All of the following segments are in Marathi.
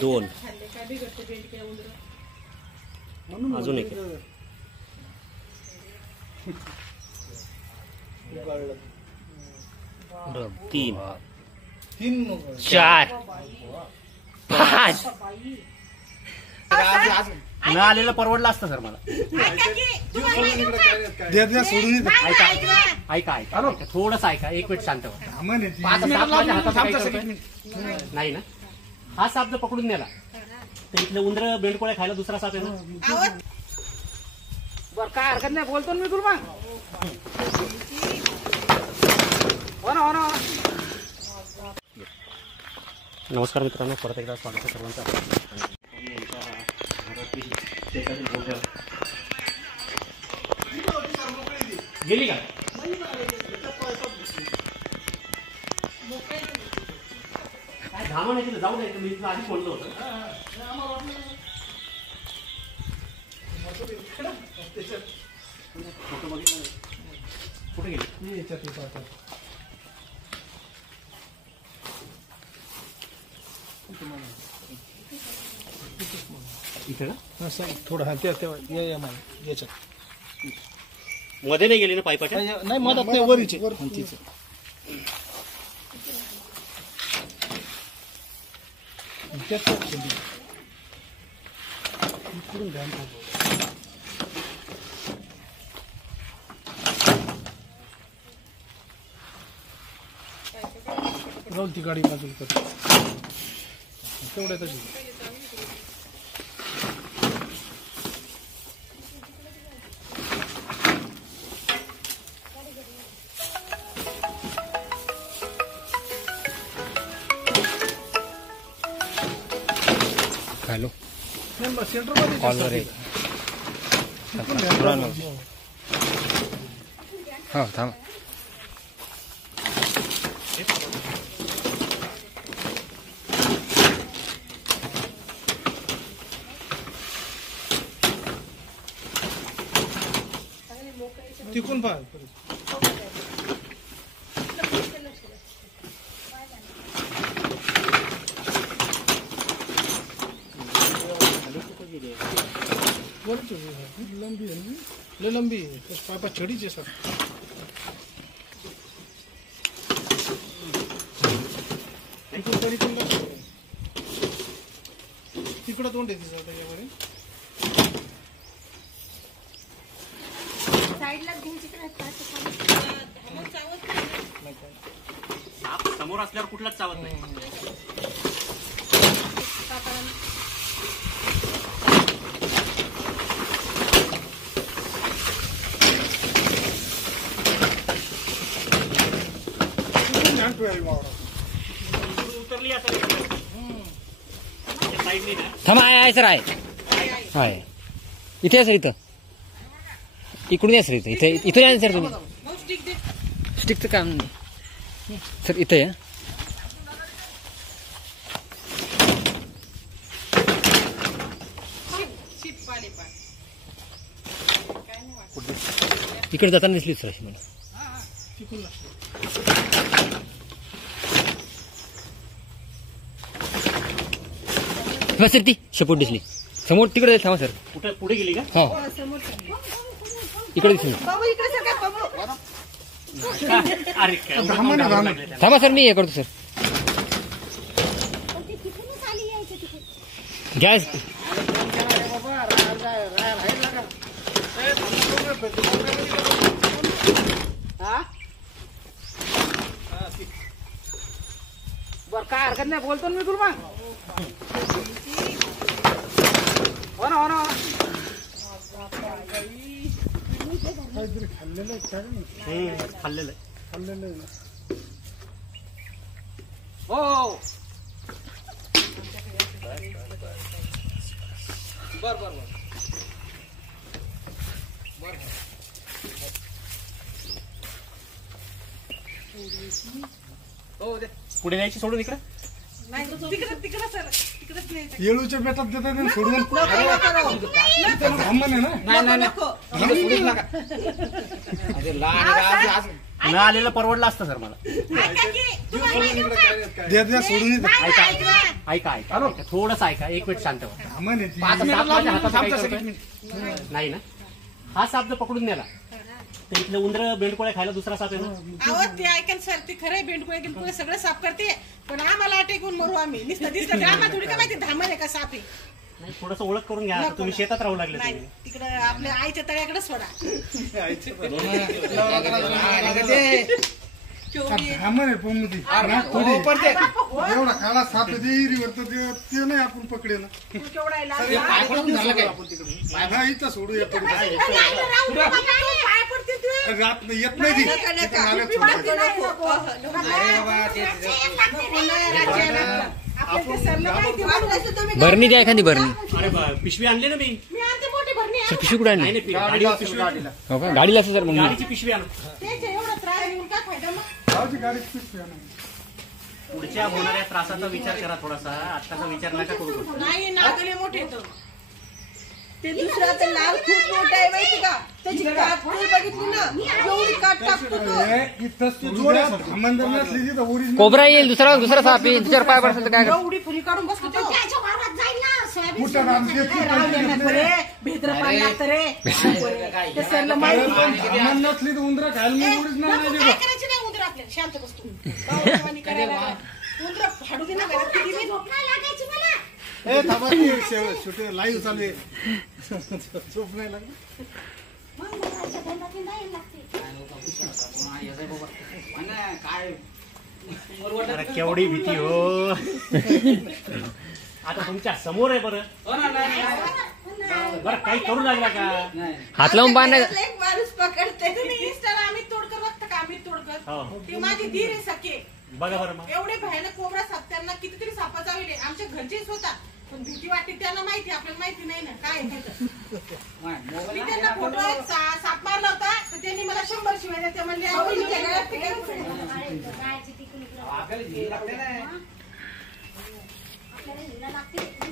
दोन अजून एक तीन चार पाच न आलेलं परवडलं असतं सर मला. ऐका थोडंसं ऐका, एक मिनिट शांत व्हा. नाही ना, हा साप जर पकडून नेला तर इथले उंदर बेंडकोळ्या खायला दुसरा साप आहे ना. बर काय हरकत नाही, बोलतो मी तुला. नमस्कार मित्रांनो, परत एकदा स्वागत आहे सर्वांचं. गेली का काय घामा नाही तिला जाऊ द्यायचं. मी तुला आधी बोललो होतं. कुठे गेली इथे ना थोडं हा याच्यात मध्ये नाही गेली ना पायपाच्या. नाही मदत नाही, वरीचे जाऊन ती गाडी बाजूला कर तेवढ्या तशी. हॅलो सेंटर मध्ये कॉलवर आहे. हा थांब. तिकून पहा. लंबी है, लंबी है, पापा चढ़ी जैसा. तिकडं तोंड आहे तिचं आता यावर. समोर असल्यावर कुठलाच चावत नाही. उतरली आता थांबा. आहे सर, आहे इथे आहे सर. इथं इकडून या सर. इथे इथून या सर तुम्ही. स्टिकचं काम नाही सर. इथं या. इकडे जाताना दिसली सर अशी मला. सर ती शेपूट दिसली समोर. तिकडे थांबा सर. कुठे पुढे गेली का? हा इकडे दिसली. अरे थांबा सर, मी हे करतो सर. गॅस बर काय हरकत नाही, बोलतो मी तुला. हो ना खाल्लेलं हो. बर बर बर हो दे. पुढे जायची सोडून इकडे. येळूच्या बेटात देतात आणि सोडून इथं ब्राह्मण आहे ना. न आलेलं परवडलं असतं सर मला. द्या सोडून येतात. ऐका थोडंसं ऐका, एक मिनिट शांत व्हा. ब्राह्मण आहे ती. आता साप माझ्या हातात काय करतोय? नाही ना, हा साप जर पकडून नेला तर इथले उंदर बेंडकोळ्या खायला दुसरा साप आहे ना. अहो ते ऐकन सर, ते खरंय बेंडकुळे सगळं साफ करते, पण आम्हाला टेकून मरू आम्ही. नुसतं दिसतं आम्हाला थोडी का माहिती धामण आहे का साप आहे. नाही, थोडंसं ओळख करून घ्या. आता तुम्ही शेतात राहू लागले. नाही, तुम्ही तिकडं आपल्या आईच्या तळ्याकडे सोडा. ब्राह्मण आहे पोमती. एवढा काळा साप आहे ते इरीवर, तर ते नाही आपण पकडेल. तू केवढा आहे लहान. हा इथं सोडू येतो. पाय पडते तू. रात येत नाही ती. तिथं नाल्यात सोडतात. भरणी द्या एखादी भरणी. अरे पिशवी आणली ना मी. मी आणते मोठी भरणी. सर पिशवी कुठे आणली? नाही गाडीवर पिशवी. हो का, गाडीला असं सर मग गाडीची पिशवी आणू. तेच एवढं त्रास येऊन काय फायदा मग. गावची गाडी पिशवी आणा. पुढच्या होणाऱ्या त्रासाचा विचार करा थोडासा. आत्ताचा विचार नका करू. नाही नागले मोठे तर ते दुसरा तर लाल खूप मोठा आहे माहिती का, त्याची काट नाही बघितली ना, एवढी काट टाकतो तो. इथं सोडू द्या. ब्राह्मण जर नसली तिथं ओरिजिनल कोबरा येईल, दुसरा साप येईल, त्याच्यावर पाय पडसेल तर काय करणार? एवढी फुली काढून बसतो तो. त्याच्या वावरात जाईल ना, सोयाबीन कुठं आमचे भेद्र पाणी लागतं रे. ते सरला माहिती. ब्राह्मण नसली तर उंदरा खायला मग ओरिजिनल नाही नको, देत. काय करायची नाही उंदर आपल्याला. शांत बसतो बावळटवाणी करायला. उंदर फाडू दे ना घरात. किती मी झोप नाही लागायची मला. ए थांबा की छोटे लाईव्ह चालू आहे. झोप नाही लागली. मग घराच्या धंद्यात नाही लागते. अरे केवढी भीती हो. आता तुमच्या समोर आहे. बरं काही करू लागला का? हात लावून बांधायचं. एक माणूस पकडते. तुम्ही इंस्टाला अमित तोडकर बघता का? अमित तोडकर हो. ते माझी धीर आहे सखे. बघा बरं मग. एवढे भयानक कोबरा साप, त्यांना कितीतरी सापा चावले. आमच्या घरचेच होता, पण भीती वाटते. त्यांना माहिती, आपल्याला माहिती नाही ना काय आहे तिथं. मी त्यांना फोटो साप मारला होता, तर त्यांनी मला 100 शिवाय द्या. ते म्हणले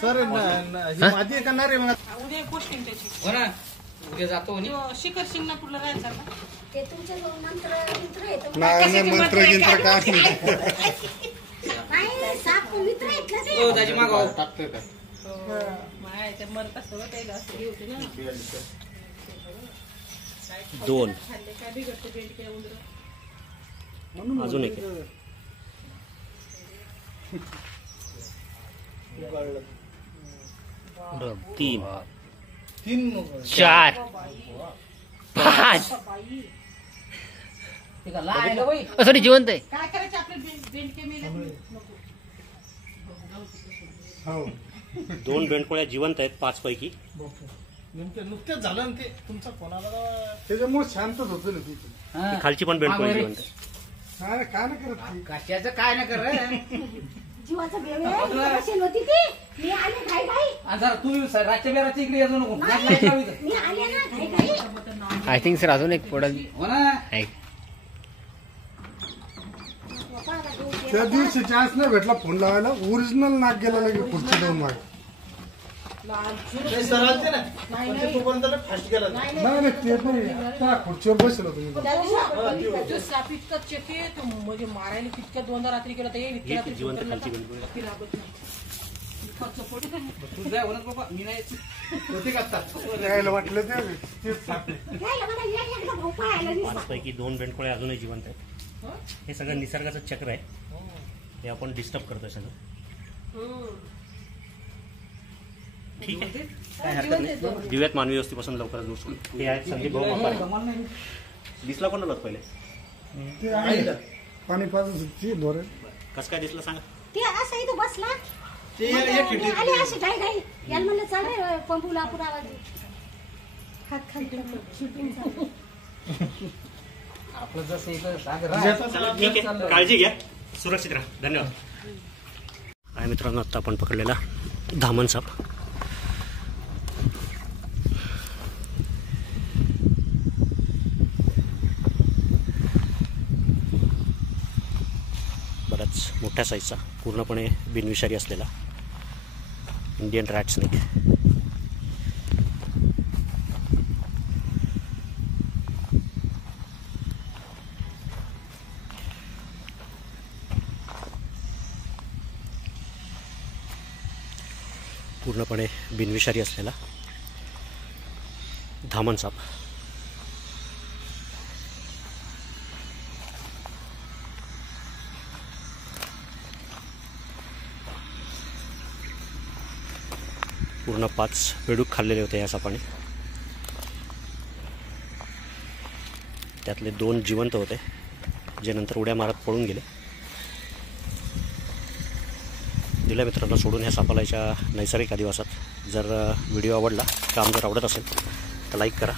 सर माझी का नाही रे मला. उद्या पोस्टिंग त्याची. हो ना, उद्या जातो म्हणे. शिखर शिंगणापूरला राहायचा ना. ते तुमच्या जवळ मंत्र येतो. नाही मंत्र गिंत्र काय नाही, साप मित्र आहेत ना ते. हो दाजी मागव. टाकतोय काय. माया ते मरत असतं त्याला असं हे होते ना. 2 खाल्ले काय बिघडते बेंडके उंदर. अजून एक 3 4 5. सॉरी जिवंत आहे. काय करायचं आपले बेंडके मेले नको. हो 2 बेंडकोळ्या जिवंत आहेत 5 पैकी. नेमकं नुकतेच झालं ना ते तुमचा कोणाला. त्याच्यामुळे शांतच होतो ना ती. ती खालची पण बेंडकोळी जिवंत आहे. काय नाही करत ती. कशाचं काय नाही कर रे. जीवाचा बेवे कशी होती ती. मी आले घाई घाई. जरा तू रातच्या बेराच्या इकडे येतो नको. लाईट लावी इथं. मी आले ना घाई घाई. आय थिंक सर अजून एक पडल. हो ना. आहे. त्या दिवशी चान्स नाही भेटला फोन लावायला. ओरिजिनल नाक गेला लगे पुढचे 2 माग. नाही नाही ते नाही. आता खुर्चीवर बसलो तुम्ही. जो साप इतका चेते, तो म्हणजे मारायला कितक्या 2दा रात्री गेला तर ये इतक्या रात्री जिवंत फोन खालची करला बेंडकोळी. ती लागत नाही. खर्च पडू दे. तू जाय होणार बाबा, मी नाही. होते का आता? यायला वाटलं तेच सापडे. घ्यायला मला एकदा भाऊ पाहायला दिसला. 5 पैकी 2 बेंडकोळे अजूनही जिवंत आहेत. हे सगळं निसर्गाचं चक्र आहे. हे आपण डिस्टर्ब करतोय सगळं. ठीक आहे, काय हरकत नाही. दिव्यात मानवी वस्तीपासून लवकरच दूर सोडू. हे आहेत संदीप भाऊ मपारे. दिसला कोणाला होता पहिले? ते आहे पाणी पाजत दोरे. कसं काय दिसलं सांगा. ते असं इथं बसला. मी आले अशी घाई घाई. याला म्हणलं चाल रे पंपूला पुरावा दे. हात खाली शूटिंग चालू. आपलं जसं इथं चला, ठीक आहे, काळजी घ्या, सुरक्षित राहा. धन्यवाद. आहे मित्रांनो, आता आपण पकडलेला धामण साप. बराच मोठ्या साईजचा, पूर्णपणे बिनविषारी असलेला इंडियन रॅट स्नेक. पूर्णपणे बिनविषारी असलेला धामण साप. पूर्ण 5 बेडूक खाल्लेले होते या सापाने. त्यातले 2 जिवंत होते, जे नंतर उड्या मारत पळून गेले. दिल्या मित्रांनो सोडून ह्या सापाला याच्या नैसर्गिक अधिवासात. जर व्हिडिओ आवडला, काम जर आवडत असेल तर लाईक करा,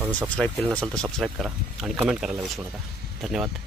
अजून सबस्क्राईब केलं नसेल तर सबस्क्राईब करा आणि कमेंट करायला विसरू नका. धन्यवाद.